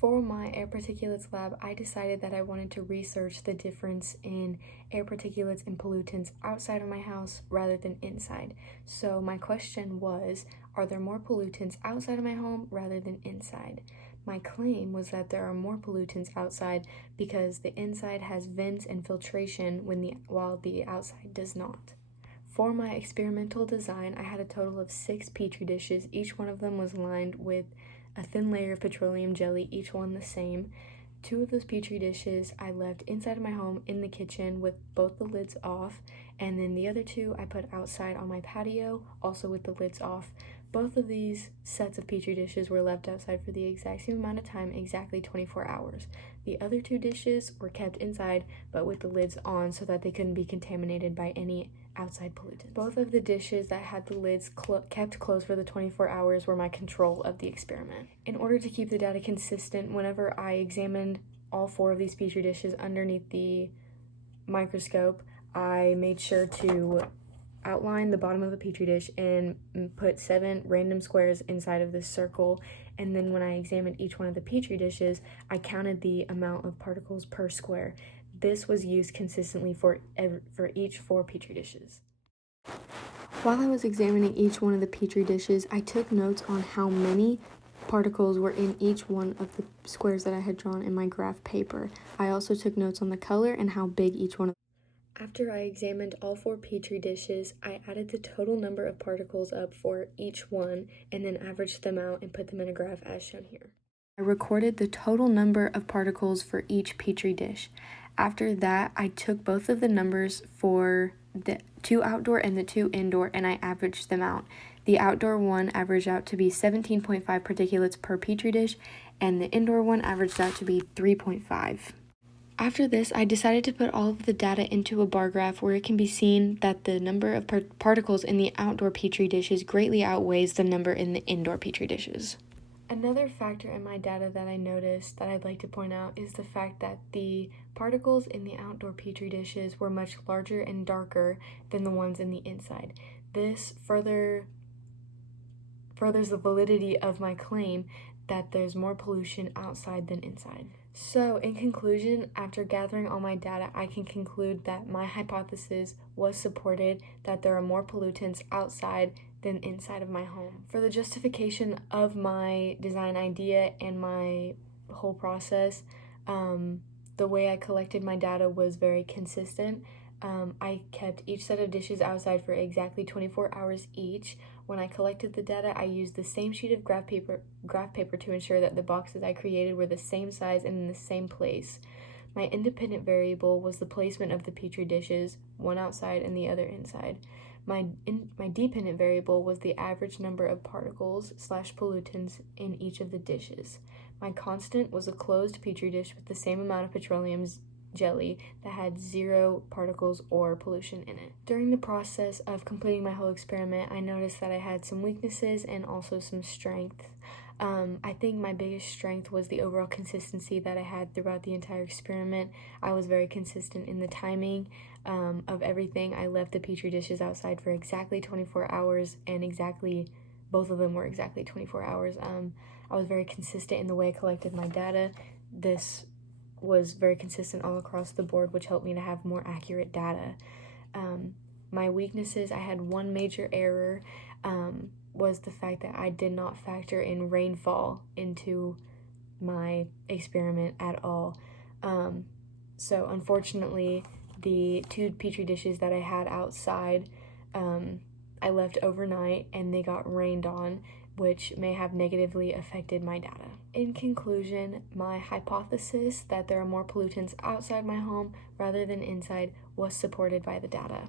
For my air particulates lab, I decided that I wanted to research the difference in air particulates and pollutants outside of my house rather than inside. So my question was, are there more pollutants outside of my home rather than inside? My claim was that there are more pollutants outside because the inside has vents and filtration while the outside does not. For my experimental design, I had a total of 6 petri dishes. Each one of them was lined with a thin layer of petroleum jelly, each one the same. 2 of those petri dishes I left inside of my home in the kitchen with both the lids off, and then the other 2 I put outside on my patio, also with the lids off. Both of these sets of petri dishes were left outside for the exact same amount of time, exactly 24 hours. The other 2 dishes were kept inside, but with the lids on so that they couldn't be contaminated by any outside pollutants. Both of the dishes that had the lids kept closed for the 24 hours were my control of the experiment. In order to keep the data consistent, whenever I examined all 4 of these petri dishes underneath the microscope, I made sure to outline the bottom of the petri dish and put 7 random squares inside of this circle, and then when I examined each one of the petri dishes, I counted the amount of particles per square. This was used consistently for each 4 petri dishes. While I was examining each one of the petri dishes, I took notes on how many particles were in each one of the squares that I had drawn in my graph paper. I also took notes on the color and how big each one of. After I examined all 4 petri dishes, I added the total number of particles up for each one and then averaged them out and put them in a graph as shown here. I recorded the total number of particles for each petri dish. After that, I took both of the numbers for the 2 outdoor and the 2 indoor and I averaged them out. The outdoor one averaged out to be 17.5 particulates per petri dish and the indoor one averaged out to be 3.5. After this, I decided to put all of the data into a bar graph where it can be seen that the number of particles in the outdoor petri dishes greatly outweighs the number in the indoor petri dishes. Another factor in my data that I noticed that I'd like to point out is the fact that the particles in the outdoor petri dishes were much larger and darker than the ones in the inside. This furthers the validity of my claim that there's more pollution outside than inside. So, in conclusion, after gathering all my data, I can conclude that my hypothesis was supported, that there are more pollutants outside than inside of my home. For the justification of my design idea and my whole process, the way I collected my data was very consistent. I kept each set of dishes outside for exactly 24 hours each. When I collected the data, I used the same sheet of graph paper to ensure that the boxes I created were the same size and in the same place. My independent variable was the placement of the petri dishes, one outside and the other inside. My dependent variable was the average number of particles / pollutants in each of the dishes. My constant was a closed petri dish with the same amount of petroleum jelly that had 0 particles or pollution in it. During the process of completing my whole experiment, I noticed that I had some weaknesses and also some strength. I think my biggest strength was the overall consistency that I had throughout the entire experiment. I was very consistent in the timing of everything. I left the petri dishes outside for exactly 24 hours and both of them were exactly 24 hours. I was very consistent in the way I collected my data. This was very consistent all across the board, which helped me to have more accurate data. My weaknesses, I had one major error, was the fact that I did not factor in rainfall into my experiment at all. So unfortunately, the 2 petri dishes that I had outside, I left overnight and they got rained on, which may have negatively affected my data. In conclusion, my hypothesis that there are more pollutants outside my home rather than inside was supported by the data.